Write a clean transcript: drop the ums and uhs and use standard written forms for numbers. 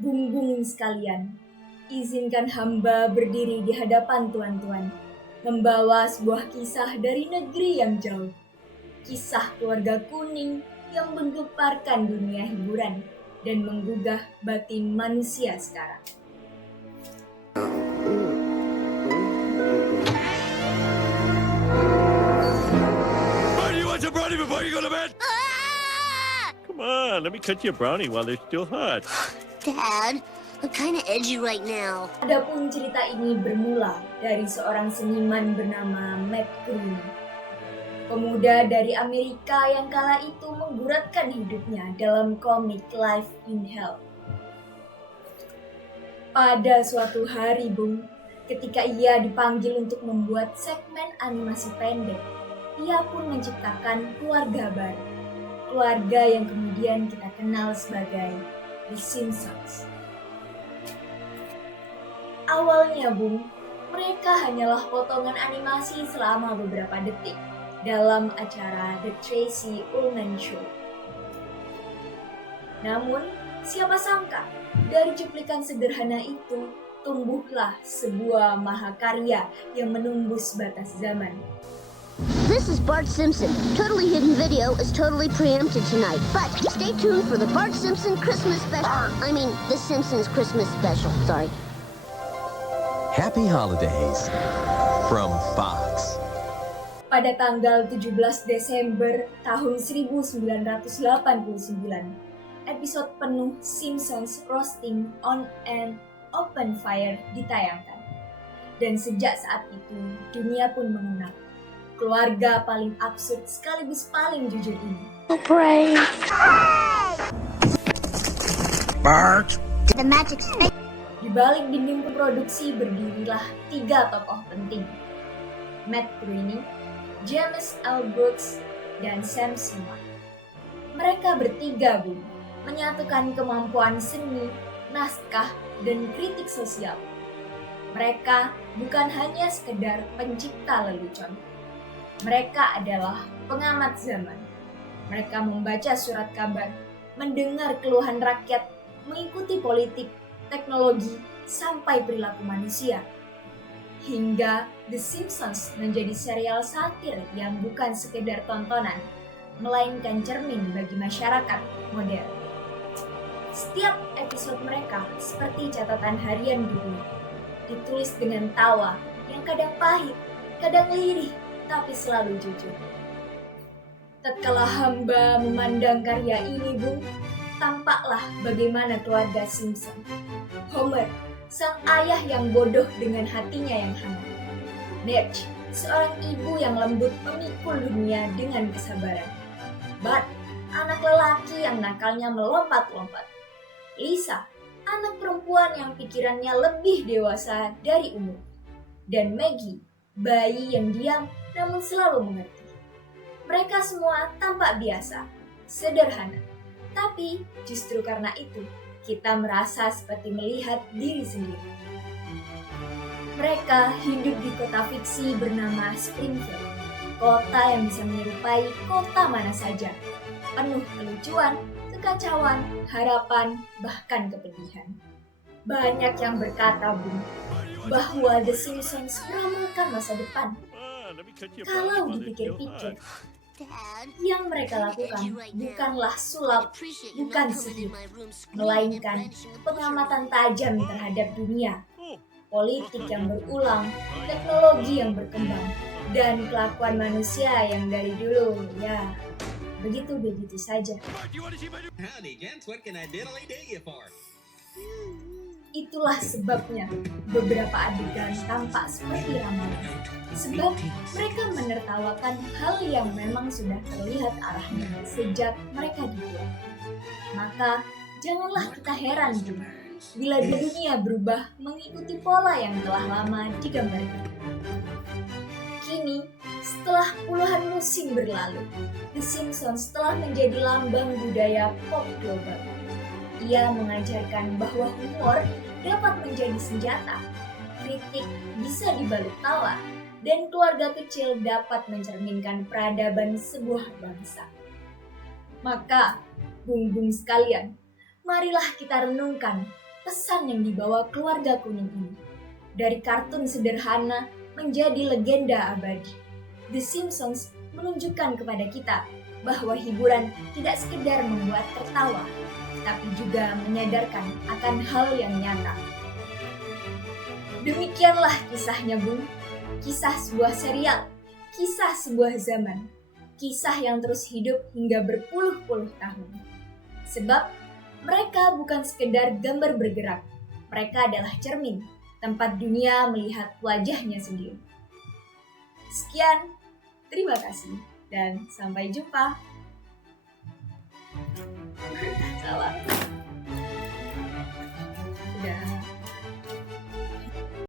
Bung-bung sekalian, izinkan hamba berdiri di hadapan tuan-tuan, membawa sebuah kisah dari negeri yang jauh. Kisah keluarga kuning yang menggemparkan dunia hiburan dan menggugah batin manusia sekarang. Why do you want your brownie before you go to bed? Come on, let me cut you a brownie while they're still hot. Dad, I'm kinda edgy right now. Adapun cerita ini bermula dari seorang seniman bernama Matt Groening. Pemuda dari Amerika yang kala itu mengguratkan hidupnya dalam komik Life in Hell. Pada suatu hari, Bung, ketika ia dipanggil untuk membuat segmen animasi pendek, ia pun menciptakan keluarga baru. Keluarga yang kemudian kita kenal sebagai The Simpsons. Awalnya, Bung, mereka hanyalah potongan animasi selama beberapa detik dalam acara The Tracy Ullman Show. Namun, siapa sangka dari cuplikan sederhana itu tumbuhlah sebuah mahakarya yang menembus batas zaman. This is Bart Simpson. Totally Hidden Video is totally preempted tonight. But stay tuned for the Bart Simpson Christmas special. I mean, The Simpsons Christmas special. Sorry. Happy Holidays from Fox. Pada tanggal 17 Desember tahun 1989, episode penuh Simpsons Roasting on an Open Fire ditayangkan. Dan sejak saat itu, dunia pun mengenal keluarga paling absurd sekaligus paling jujur ini. Brave. Bart! The magic space. Di balik dinding produksi berdirilah 3 tokoh penting. Matt Groening, James L. Brooks, dan Sam Simon. Mereka bertiga, Bung, menyatukan kemampuan seni, naskah, dan kritik sosial. Mereka bukan hanya sekedar pencipta lelucon. Mereka adalah pengamat zaman. Mereka membaca surat kabar, mendengar keluhan rakyat, mengikuti politik, teknologi, sampai perilaku manusia. Hingga The Simpsons menjadi serial satir yang bukan sekedar tontonan, melainkan cermin bagi masyarakat modern. Setiap episode mereka seperti catatan harian dunia, ditulis dengan tawa yang kadang pahit, kadang lirih, tapi selalu jujur. Tatkala hamba memandang karya ini, Bung, tampaklah bagaimana keluarga Simpson. Homer, sang ayah yang bodoh dengan hatinya yang hangat. Marge, seorang ibu yang lembut memikul dunia dengan kesabaran. Bart, anak lelaki yang nakalnya melompat-lompat. Lisa, anak perempuan yang pikirannya lebih dewasa dari umur. Dan Maggie, bayi yang diam namun selalu mengerti. Mereka semua tampak biasa, sederhana. Tapi justru karena itu, kita merasa seperti melihat diri sendiri. Mereka hidup di kota fiksi bernama Springfield. Kota yang bisa menyerupai kota mana saja. Penuh kelucuan, kekacauan, harapan, bahkan kepedihan. Banyak yang berkata, Bung, bahwa The Simpsons meramalkan masa depan. Kalau dipikir-pikir, yang mereka lakukan bukanlah sulap, bukan sihir, melainkan pengamatan tajam terhadap dunia, politik yang berulang, teknologi yang berkembang, dan kelakuan manusia yang dari dulu, ya, begitu-begitu saja. Howdy, gents. What can I diddly do you for? Itulah sebabnya beberapa adegan tampak seperti ramalan. Sebab mereka menertawakan hal yang memang sudah terlihat arahnya sejak mereka dibuat. Maka janganlah kita heran juga bila dunia berubah mengikuti pola yang telah lama digambarkan. Kini, setelah puluhan musim berlalu, The Simpsons telah menjadi lambang budaya pop global. Ia mengajarkan bahwa humor dapat menjadi senjata, kritik bisa dibalut tawa, dan keluarga kecil dapat mencerminkan peradaban sebuah bangsa. Maka, bung-bung sekalian, marilah kita renungkan pesan yang dibawa keluarga kuning ini. Dari kartun sederhana menjadi legenda abadi, The Simpsons menunjukkan kepada kita bahwa hiburan tidak sekedar membuat tertawa, tapi juga menyadarkan akan hal yang nyata. Demikianlah kisahnya, Bung. Kisah sebuah serial, kisah sebuah zaman, kisah yang terus hidup hingga berpuluh-puluh tahun. Sebab mereka bukan sekedar gambar bergerak, mereka adalah cermin, tempat dunia melihat wajahnya sendiri. Sekian, terima kasih, dan sampai jumpa. Salah.